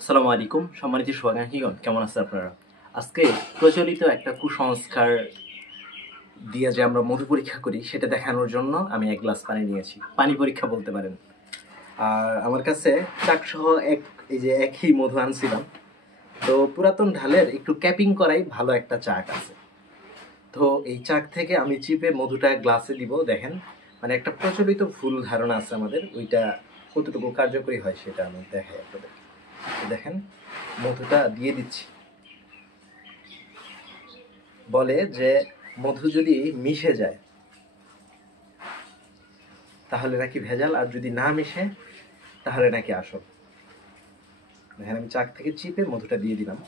আসসালামু আলাইকুম সম্মানিত শুভাকাঙ্ক্ষীগণ, কেমন আছেন আপনারা? আজকে প্রচলিত একটা কুসংস্কার দিয়ে যে আমরা মধু পরীক্ষা করি সেটা দেখানোর জন্য আমি এক গ্লাস পানি নিয়েছি। পানি পরীক্ষা বলতে পারেন। আর আমার কাছে চাকসহ এই যে একই মধু আনছিলাম। তো পুরাতন ঢালের একটু ক্যাপিং করাই ভালো একটা চাক আছে। তো এই চাক থেকে আমি চিপে মধুটা গ্লাসে দিব। দেখেন, মানে একটা প্রচলিত ভুল ধারণা আছে আমাদের, ওইটা কতটুকু কার্যকরী হয় সেটা আমি দেখাই আপনাদের। দেখেন, মধুটা দিয়ে দিচ্ছি। বলে যে মধু যদি মিশে যায় তাহলে নাকি ভেজাল, আর যদি না মিশে তাহলে নাকি আসল। দেখেন, আমি চাক থেকে চিপে মধুটা দিয়ে দিলাম।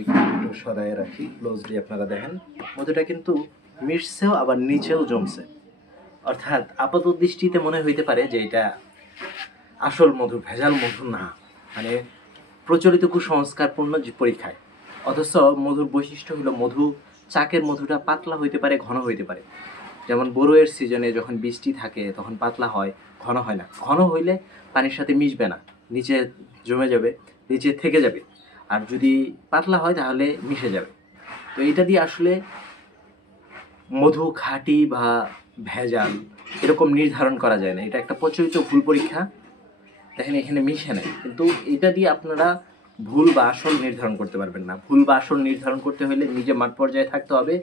একটু সরাই রাখি ক্লোজলি, আপনারা দেখেন মধুটা কিন্তু মিশছেও আবার নিচেও জমছে। অর্থাৎ আপাত দৃষ্টিতে মনে হইতে পারে যে এটা আসল মধু, ভেজাল মধু না, মানে প্রচলিত কুসংস্কারপূর্ণ পরীক্ষায়। অথচ মধুর বৈশিষ্ট্য হলো মধু, চাকের মধুটা পাতলা হইতে পারে, ঘন হইতে পারে। যেমন বরোয়ের সিজনে যখন বৃষ্টি থাকে তখন পাতলা হয়, ঘন হয় না। ঘন হইলে পানির সাথে মিশবে না, নিচে জমে যাবে, নিচে থেকে যাবে। আর যদি পাতলা হয় তাহলে মিশে যাবে। তো এটা দিয়ে আসলে মধু খাঁটি বা ভেজাল এরকম নির্ধারণ করা যায় না। এটা একটা প্রচলিত ভুল পরীক্ষা। দেখেন, এখানে মিশে নাই, কিন্তু এটা দিয়ে আপনারা ভুল বা আসল নির্ধারণ করতে পারবেন না। ভুল বা আসল নির্ধারণ করতে হলে নিজে মাঠ পর্যায়ে থাকতে হবে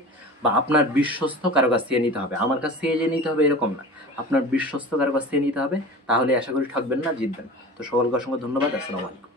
বা আপনার বিশ্বস্ত কারো কাছ থেকে নিতে হবে। আমার কাছ থেকে যে নিতে হবে এরকম না, আপনার বিশ্বস্ত কারো কাছ থেকে নিতে হবে। তাহলে আশা করি ঠকবেন না, জিতবেন। তো সকলকে অসংখ্য ধন্যবাদ। আসসালামু আলাইকুম।